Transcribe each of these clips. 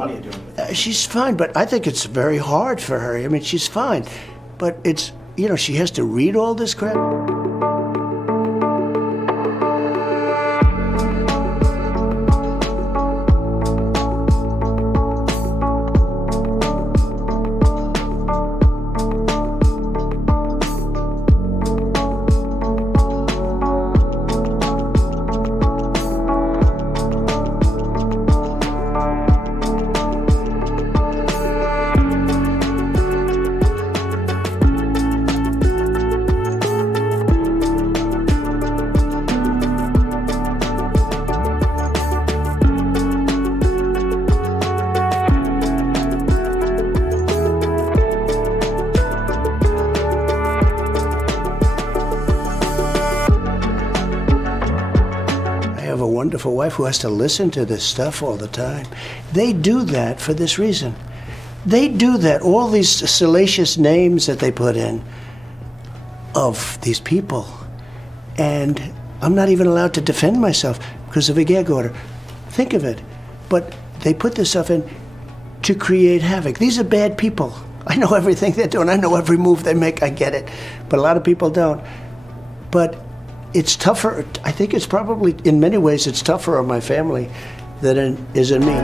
Melania doing with it? She's fine, but I think it's very hard for her. I mean, she's fine, but it's, she has to read all this crap. A wonderful wife who has to listen to this stuff all the time. They do that for this reason. They do that, all these salacious names that they put in of these people. And I'm not even allowed to defend myself because of a gag order. Think of it. But they put this stuff in to create havoc. These are bad people. I know everything they're doing. I know every move they make. I get it. But a lot of people don't. But it's tougher. I think it's probably, in many ways, it's tougher on my family than it is in me.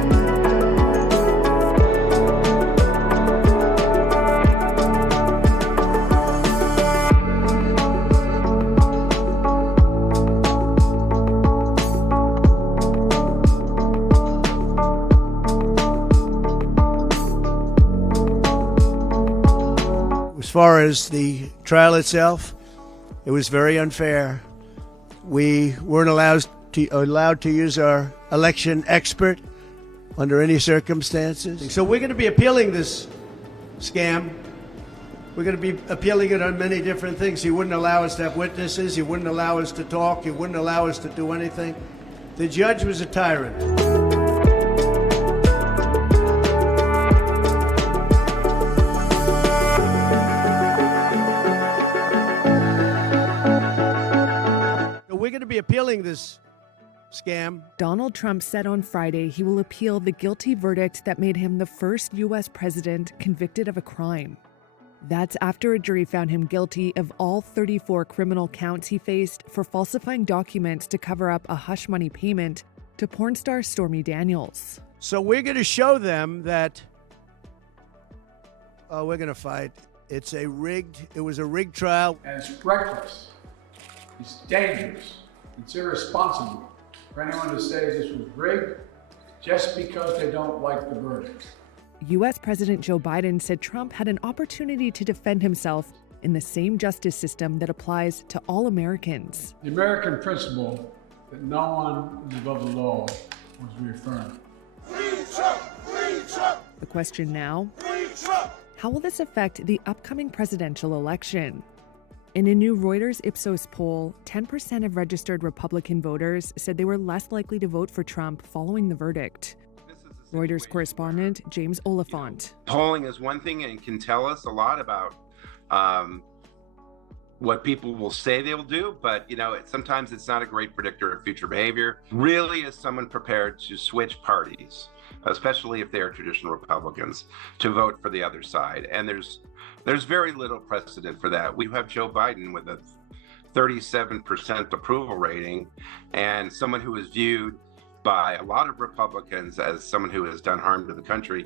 As far as the trial itself, it was very unfair. We weren't allowed to use our election expert under any circumstances. So we're going to be appealing this scam. We're going to be appealing it on many different things. He wouldn't allow us to have witnesses. He wouldn't allow us to talk. He wouldn't allow us to do anything. The judge was a tyrant. We're going to be appealing this scam. Donald Trump said on Friday he will appeal the guilty verdict that made him the first U.S. president convicted of a crime. That's after a jury found him guilty of all 34 criminal counts he faced for falsifying documents to cover up a hush money payment to porn star Stormy Daniels. So we're going to show them that, we're going to fight. It was a rigged trial. And it's reckless. It's dangerous. It's irresponsible for anyone to say this was rigged just because they don't like the verdict. U.S. President Joe Biden said Trump had an opportunity to defend himself in the same justice system that applies to all Americans. The American principle that no one is above the law was reaffirmed. Free Trump! Free Trump! The question now, Free Trump! How will this affect the upcoming presidential election? In a new Reuters Ipsos poll, 10% of registered Republican voters said they were less likely to vote for Trump following the verdict. Reuters correspondent James Oliphant. Polling is one thing and can tell us a lot about what people will say they will do, but sometimes it's not a great predictor of future behavior. Really, is someone prepared to switch parties, especially if they are traditional Republicans, to vote for the other side? And there's very little precedent for that. We have Joe Biden with a 37% approval rating, and someone who is viewed by a lot of Republicans as someone who has done harm to the country.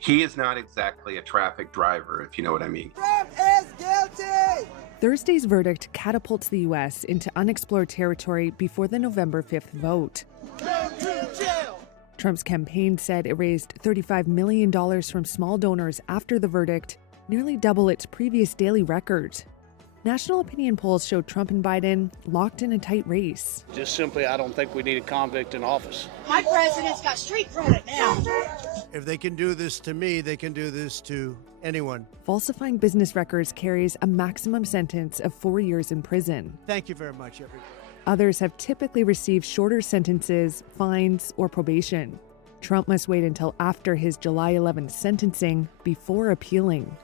He is not exactly a traffic driver, if you know what I mean. Trump is guilty! Thursday's verdict catapults the U.S. into unexplored territory before the November 5th vote. Go to jail! Trump's campaign said it raised $35 million from small donors after the verdict, nearly double its previous daily record. National opinion polls showed Trump and Biden locked in a tight race. Just simply, I don't think we need a convict in office. My president's got street credit now. If they can do this to me, they can do this to anyone. Falsifying business records carries a maximum sentence of 4 years in prison. Thank you very much, everybody. Others have typically received shorter sentences, fines, or probation. Trump must wait until after his July 11th sentencing before appealing.